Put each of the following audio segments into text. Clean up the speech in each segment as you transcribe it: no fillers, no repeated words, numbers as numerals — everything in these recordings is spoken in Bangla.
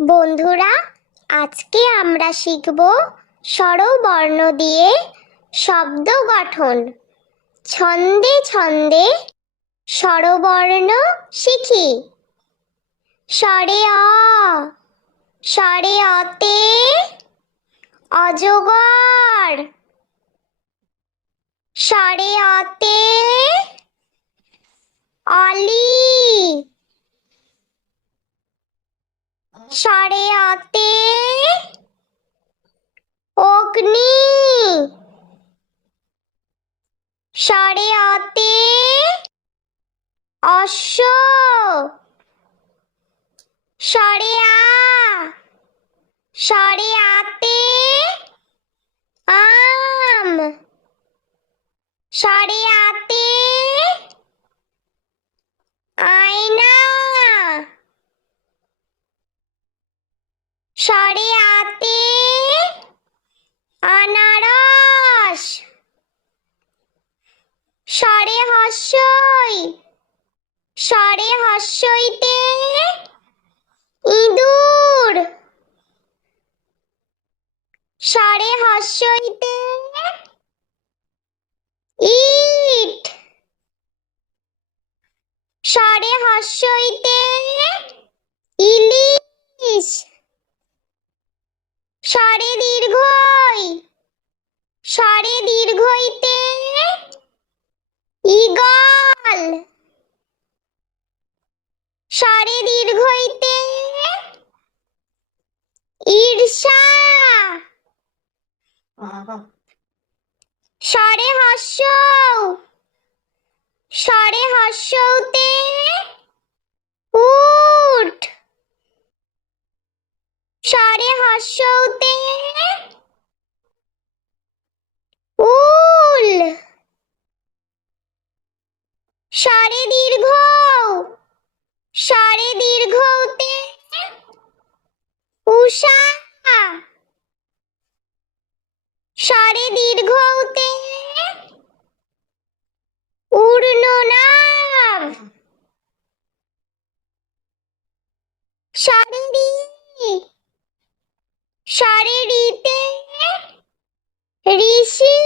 বন্ধুরা, আজকে আমরা শিখব স্বরবর্ণ দিয়ে শব্দ গঠন। ছন্দে ছন্দে স্বরবর্ণ শিখি। স্বরে অ, স্বরে অতে অজগর। স্বরে অতে অলি। স্বরে অতে অগ্নি। স্বরে অতে অশ্ব। স্বরে আ, স্বরে আতে আম। স্বরে আতে আয়না। স্বরে আতে আনারস। স্বরে হস্যই, স্বরে হস্যইতে ইঁদুর। স্বরে হস্যইতে ইট। স্বরে হস্যইতে ইলিশ। স্বরে দীর্ঘই, স্বরে দীর্ঘইতে ঈগল। স্বরে দীর্ঘইতে ঈর্ষা। স্বরে হস্য, স্বরে হস্যতে উট। স্বরে হস্যতে উল। স্বরে দীর্ঘ, স্বরে দীর্ঘতে উষা। স্বরে দীর্ঘতে ঊর্ধ্বনাভ। স্বরে রি, স্বরে রিতে ঋষি।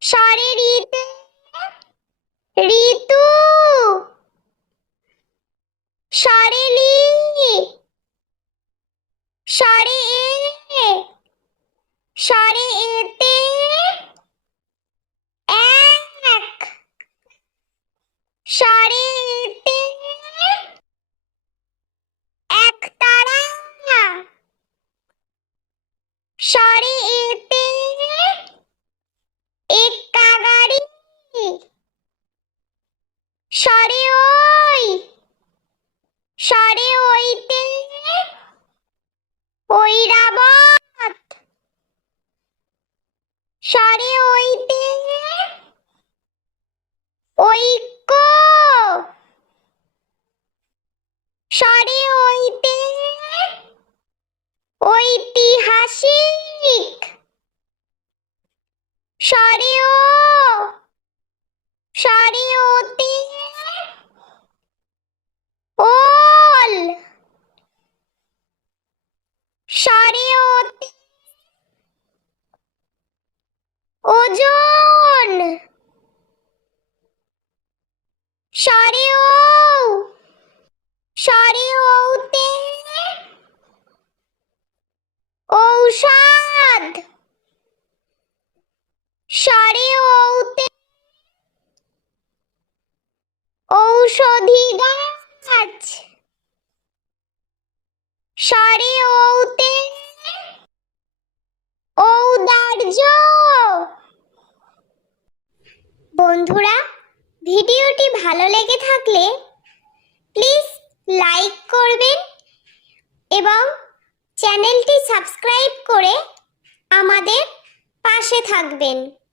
স্বরে রিতে ঋতু। স্বরে লি, স্বরে এ, স্বরে এতে এক। স্বরে এতে একতারা। স্বরে এতে এক্কা গাড়ি। স্বরে ওই, স্বরে ওইতে ঐরাবত। স্বরে ওইতে ঐক্য। স্বরে ওইতে ঐতিহাসিক। স্বরে ও, স্বরে ওতে ওল। স্বরে ওতে ওজন। স্বরে ও, স্বরে ওতে ঔষধ। স্বরে ওতে ঔষধি গাছ। স্বরে ওতে ঔদার্য। বন্ধুরা, ভিডিওটি ভালো লেগে থাকলে প্লিজ লাইক করবেন এবং চ্যানেলটি সাবস্ক্রাইব করে আমাদের পাশে থাকবেন।